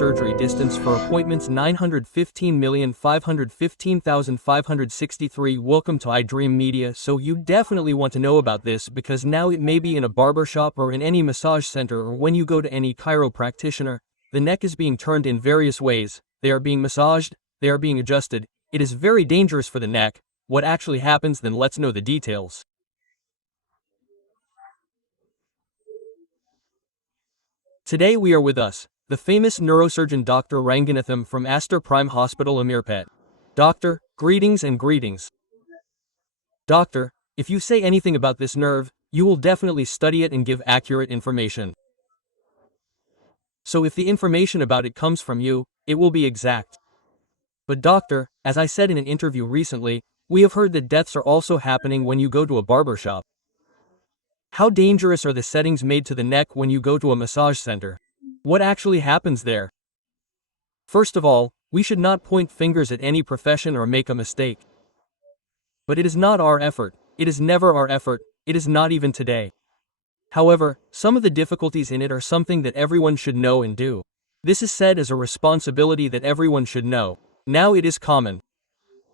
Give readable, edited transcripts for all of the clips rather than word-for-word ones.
surgery distance for appointments 915,515,563. Welcome to iDream Media. So you definitely want to know about this because now it may be in a barbershop or in any massage center or when you go to any chiropractor. The neck is being turned in various ways. They are being massaged, they are being adjusted. It is very dangerous for the neck. What actually happens, then let's know the details. Today we are with us, the famous neurosurgeon Dr. Ranghanadam from Aster Prime Hospital Amirpet. Doctor, greetings and greetings. Doctor, if you say anything about this nerve, you will definitely study it and give accurate information. So if the information about it comes from you, it will be exact. But doctor, as I said in an interview recently, we have heard that deaths are also happening when you go to a barbershop. How dangerous are the settings made to the neck when you go to a massage center? What actually happens there? First of all, we should not point fingers at any profession or make a mistake. But it is not our effort, it is never our effort, it is not even today. However, some of the difficulties in it are something that everyone should know and do. This is said as a responsibility that everyone should know. Now it is common.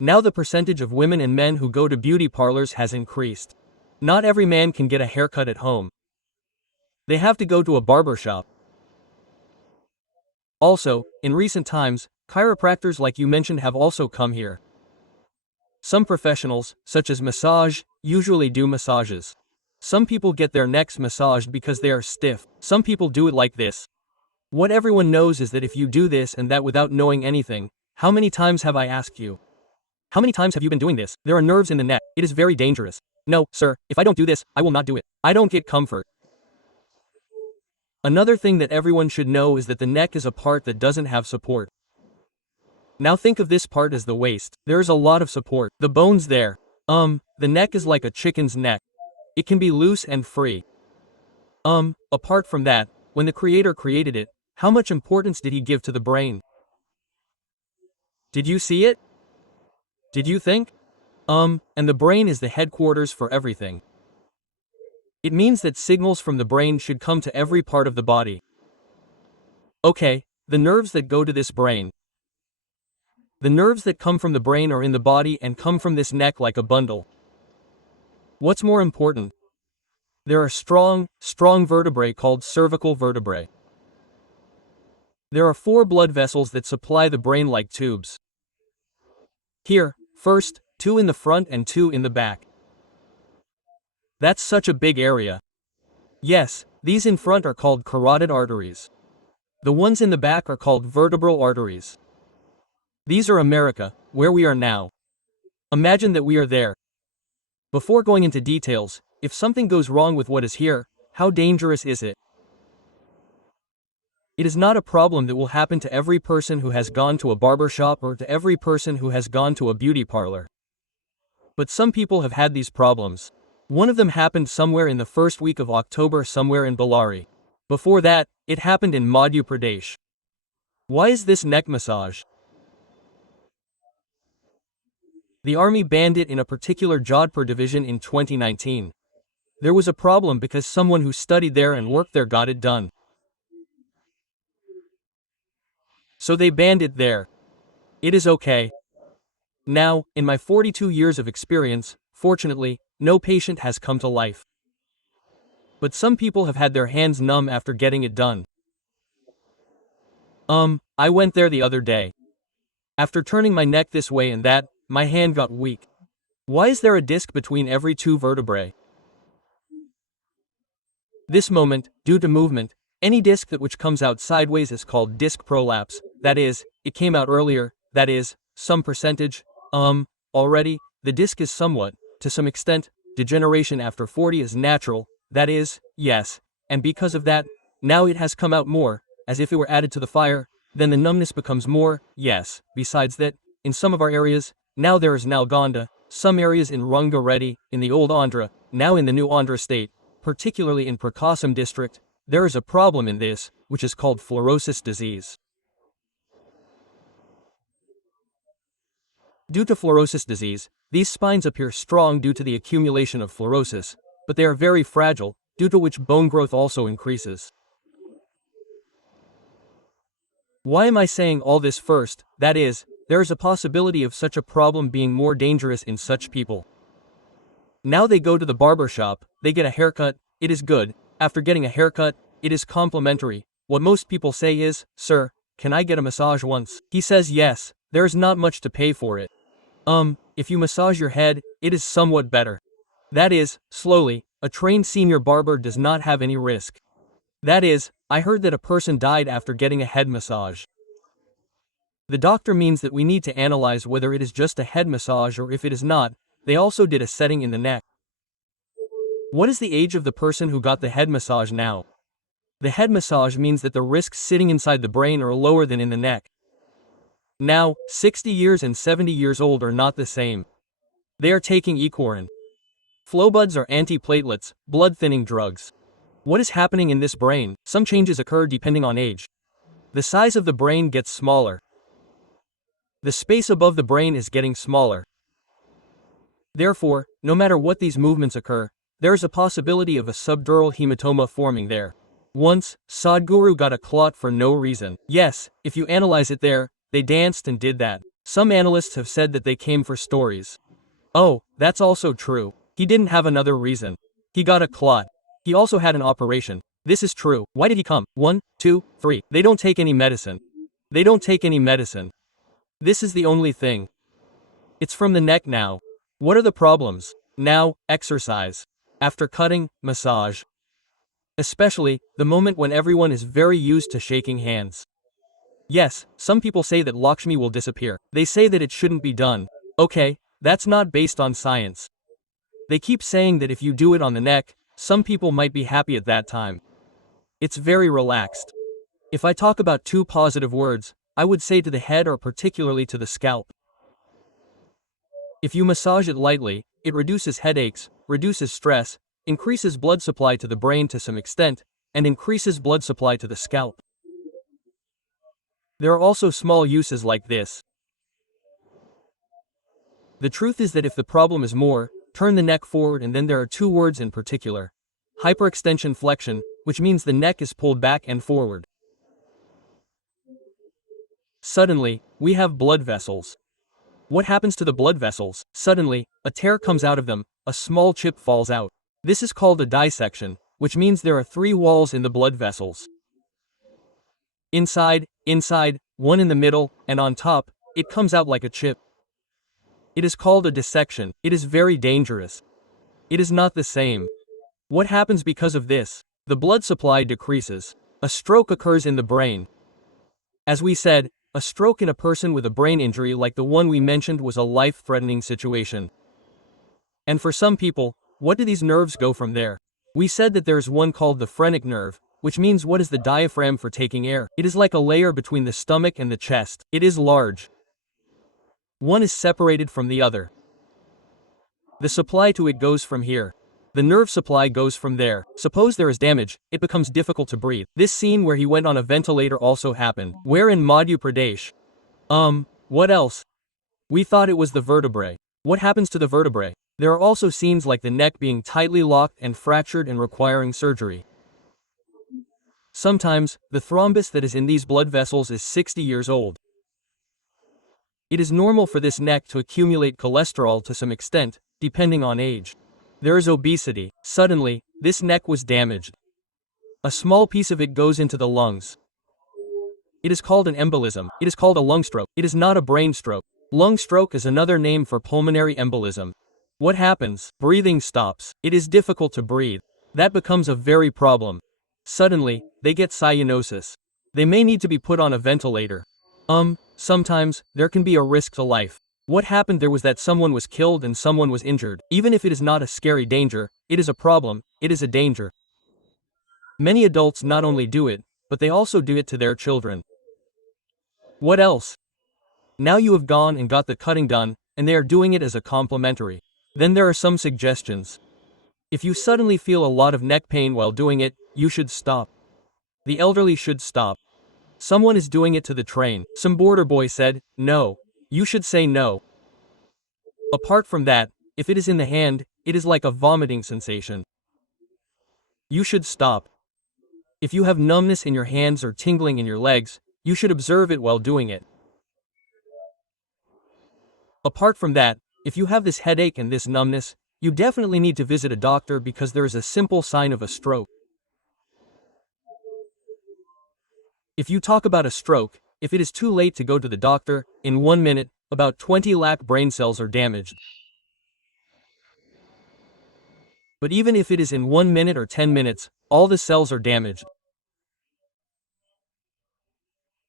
Now the percentage of women and men who go to beauty parlors has increased. Not every man can get a haircut at home. They have to go to a barbershop. Also, in recent times, chiropractors like you mentioned have also come here. Some professionals, such as massage, usually do massages. Some people get their necks massaged because they are stiff. Some people do it like this. What everyone knows is that if you do this and that without knowing anything, how many times have I asked you? How many times have you been doing this? There are nerves in the neck. It is very dangerous. No, sir, if I don't do this, I will not do it. I don't get comfort. Another thing that everyone should know is that the neck is a part that doesn't have support. Now think of this part as the waist. There is a lot of support. The bones there. The neck is like a chicken's neck. It can be loose and free. Apart from that, when the creator created it, how much importance did he give to the brain? Did you see it? Did you think? And the brain is the headquarters for everything. It means that signals from the brain should come to every part of the body. Okay, the nerves that go to this brain. The nerves that come from the brain are in the body and come from this neck like a bundle. What's more important? There are strong vertebrae called cervical vertebrae. There are 4 blood vessels that supply the brain like tubes. Here, first, 2 in the front and 2 in the back. That's such a big area. Yes, these in front are called carotid arteries. The ones in the back are called vertebral arteries. These are America, where we are now. Imagine that we are there. Before going into details, if something goes wrong with what is here, how dangerous is it? It is not a problem that will happen to every person who has gone to a barbershop or to every person who has gone to a beauty parlor. But some people have had these problems. One of them happened somewhere in the first week of October somewhere in Bellary. Before that, it happened in Madhya Pradesh. Why is this neck massage? The army banned it in a particular Jodhpur division in 2019. There was a problem because someone who studied there and worked there got it done. So they banned it there. It is okay. Now, in my 42 years of experience, fortunately, no patient has come to life. But some people have had their hands numb after getting it done. I went there the other day. After turning my neck this way and that, my hand got weak. Why is there a disc between every 2 vertebrae? This moment, due to movement, any disc that which comes out sideways is called disc prolapse. That is, it came out earlier, that is, some percentage, already, the disc is somewhat, to some extent, degeneration after 40 is natural, that is, yes, and because of that, now it has come out more, as if it were added to the fire, then the numbness becomes more, yes, besides that, in some of our areas, now there is Nalgonda, some areas in Rangareddy, in the old Andhra, now in the new Andhra state, particularly in Prakasam district, there is a problem in this, which is called fluorosis disease. Due to fluorosis disease, these spines appear strong due to the accumulation of fluorosis, but they are very fragile, due to which bone growth also increases. Why am I saying all this first? That is, there is a possibility of such a problem being more dangerous in such people. Now they go to the barber shop, they get a haircut, it is good. After getting a haircut, it is complimentary. What most people say is, "Sir, can I get a massage once?" He says yes, there is not much to pay for it. If you massage your head, it is somewhat better. That is, slowly, a trained senior barber does not have any risk. That is, I heard that a person died after getting a head massage. The doctor means that we need to analyze whether it is just a head massage or if it is not. They also did a setting in the neck. What is the age of the person who got the head massage now? The head massage means that the risks sitting inside the brain are lower than in the neck. Now, 60 years and 70 years old are not the same. They are taking equine. Flowbuds are antiplatelets, blood-thinning drugs. What is happening in this brain? Some changes occur depending on age. The size of the brain gets smaller. The space above the brain is getting smaller. Therefore, no matter what these movements occur, there is a possibility of a subdural hematoma forming there. Once, Sadhguru got a clot for no reason. Yes, if you analyze it there, they danced and did that. Some analysts have said that they came for stories. Oh, that's also true. He didn't have another reason. He got a clot. He also had an operation. This is true. Why did he come? 1, 2, 3. They don't take any medicine. They don't take any medicine. This is the only thing. It's from the neck now. What are the problems? Now, exercise. After cutting, massage. Especially, the moment when everyone is very used to shaking hands. Yes, some people say that Lakshmi will disappear. They say that it shouldn't be done. Okay, that's not based on science. They keep saying that if you do it on the neck, some people might be happy at that time. It's very relaxed. If I talk about two positive words, I would say to the head or particularly to the scalp. If you massage it lightly, it reduces headaches, reduces stress, increases blood supply to the brain to some extent, and increases blood supply to the scalp. There are also small uses like this. The truth is that if the problem is more, turn the neck forward, and then there are two words in particular. Hyperextension flexion, which means the neck is pulled back and forward. Suddenly, we have blood vessels. What happens to the blood vessels? Suddenly, a tear comes out of them, a small chip falls out. This is called a dissection, which means there are 3 walls in the blood vessels. Inside, one in the middle, and on top, it comes out like a chip. It is called a dissection. It is very dangerous. It is not the same. What happens because of this? The blood supply decreases. A stroke occurs in the brain. As we said, a stroke in a person with a brain injury like the one we mentioned was a life-threatening situation. And for some people, what do these nerves go from there? We said that there is one called the phrenic nerve, which means what is the diaphragm for taking air. It is like a layer between the stomach and the chest. It is large. One is separated from the other. The supply to it goes from here. The nerve supply goes from there. Suppose there is damage, it becomes difficult to breathe. This scene where he went on a ventilator also happened. Where in Madhya Pradesh? What else? We thought it was the vertebrae. What happens to the vertebrae? There are also scenes like the neck being tightly locked and fractured and requiring surgery. Sometimes, the thrombus that is in these blood vessels is 60 years old. It is normal for this neck to accumulate cholesterol to some extent, depending on age. There is obesity. Suddenly, this neck was damaged. A small piece of it goes into the lungs. It is called an embolism. It is called a lung stroke. It is not a brain stroke. Lung stroke is another name for pulmonary embolism. What happens? Breathing stops. It is difficult to breathe. That becomes a very problem. Suddenly, they get cyanosis. They may need to be put on a ventilator. Sometimes, there can be a risk to life. What happened there was that someone was killed and someone was injured. Even if it is not a scary danger, it is a problem, it is a danger. Many adults not only do it, but they also do it to their children. What else? Now you have gone and got the cutting done, and they are doing it as a complimentary. Then there are some suggestions. If you suddenly feel a lot of neck pain while doing it, you should stop. The elderly should stop. Someone is doing it to the train. Some border boy said, "No. You should say no." Apart from that, if it is in the hand, it is like a vomiting sensation. You should stop. If you have numbness in your hands or tingling in your legs, You should observe it while doing it. Apart from that, if you have this headache and this numbness, you definitely need to visit a doctor because there is a simple sign of a stroke. If you talk about a stroke, if it is too late to go to the doctor, in 1 minute, about 20 lakh brain cells are damaged. But even if it is in 1 minute or 10 minutes, all the cells are damaged.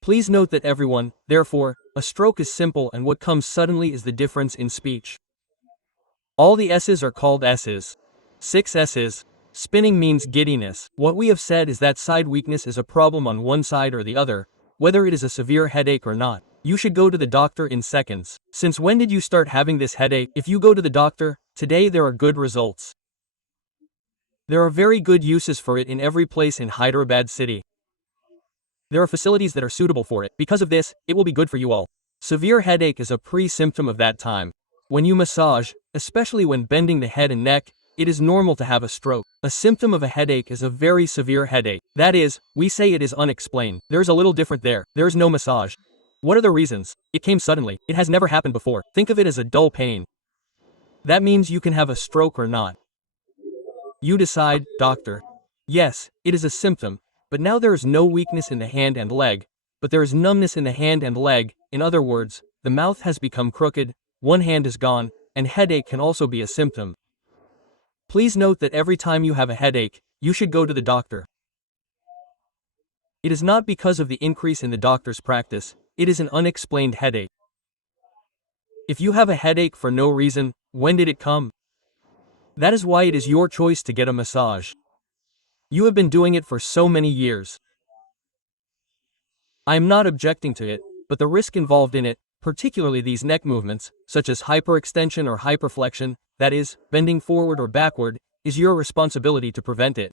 Please note that everyone, therefore, a stroke is simple and what comes suddenly is the difference in speech. All the S's are called S's. 6 S's. Spinning means giddiness. What we have said is that side weakness is a problem on one side or the other, whether it is a severe headache or not. You should go to the doctor in seconds. Since when did you start having this headache? If you go to the doctor, today there are good results. There are very good uses for it in every place in Hyderabad city. There are facilities that are suitable for it. Because of this, it will be good for you all. Severe headache is a pre-symptom of that time. When you massage, especially when bending the head and neck, it is normal to have a stroke. A symptom of a headache is a very severe headache. That is, we say it is unexplained. There's a little different there. There's no massage. What are the reasons? It came suddenly. It has never happened before. Think of it as a dull pain. That means you can have a stroke or not. You decide, doctor. Yes, it is a symptom, but now there is no weakness in the hand and leg, but there is numbness in the hand and leg. In other words, the mouth has become crooked, one hand is gone, and headache can also be a symptom. Please note that every time you have a headache, you should go to the doctor. It is not because of the increase in the doctor's practice, it is an unexplained headache. If you have a headache for no reason, when did it come? That is why it is your choice to get a massage. You have been doing it for so many years. I am not objecting to it, but the risk involved in it, particularly these neck movements, such as hyperextension or hyperflexion, that is, bending forward or backward, is your responsibility to prevent it.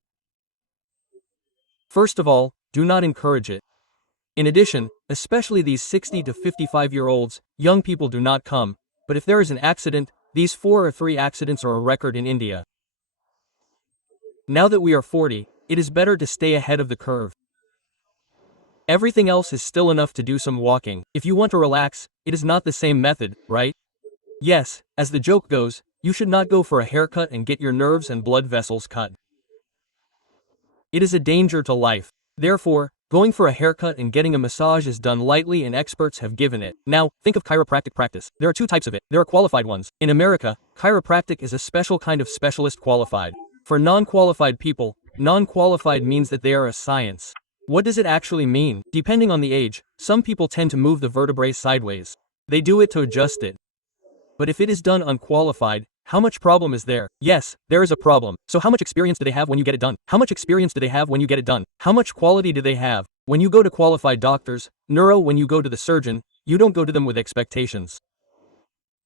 First of all, do not encourage it. In addition, especially these 60 to 55-year-olds, young people do not come, but if there is an accident, these 4 or 3 accidents are a record in India. Now that we are 40, it is better to stay ahead of the curve. Everything else is still enough to do some walking. If you want to relax, it is not the same method, right? Yes, as the joke goes, you should not go for a haircut and get your nerves and blood vessels cut. It is a danger to life. Therefore, going for a haircut and getting a massage is done lightly and experts have given it. Now, think of chiropractic practice. There are 2 types of it. There are qualified ones. In America, chiropractic is a special kind of specialist qualified. For non-qualified people, non-qualified means that they are a science. What does it actually mean? Depending on the age, some people tend to move the vertebrae sideways. They do it to adjust it. But if it is done unqualified, how much problem is there? Yes, there is a problem. So how much experience do they have when you get it done? How much experience do they have when you get it done? How much quality do they have? When you go to qualified doctors, when you go to the surgeon, you don't go to them with expectations.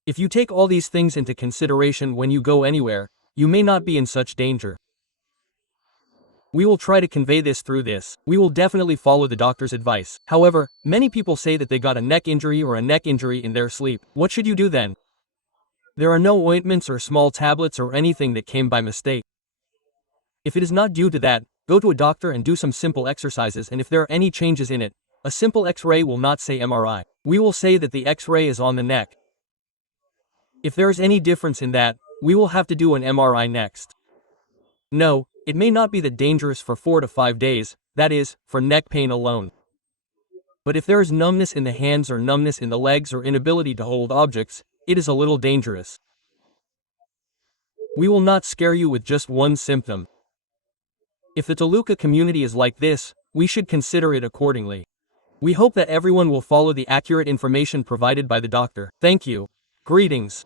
If you take all these things into consideration when you go anywhere, you may not be in such danger. We will try to convey this through this. We will definitely follow the doctor's advice. However, many people say that they got a neck injury or a neck injury in their sleep. What should you do then? There are no ointments or small tablets or anything that came by mistake. If it is not due to that, go to a doctor and do some simple exercises, and if there are any changes in it, a simple X-ray will not say MRI. We will say that the X-ray is on the neck. If there is any difference in that, we will have to do an MRI next. No, it may not be that dangerous for 4 to 5 days, that is, for neck pain alone. But if there is numbness in the hands or numbness in the legs or inability to hold objects, it is a little dangerous. We will not scare you with just one symptom. If the Toluca community is like this, we should consider it accordingly. We hope that everyone will follow the accurate information provided by the doctor. Thank you. Greetings.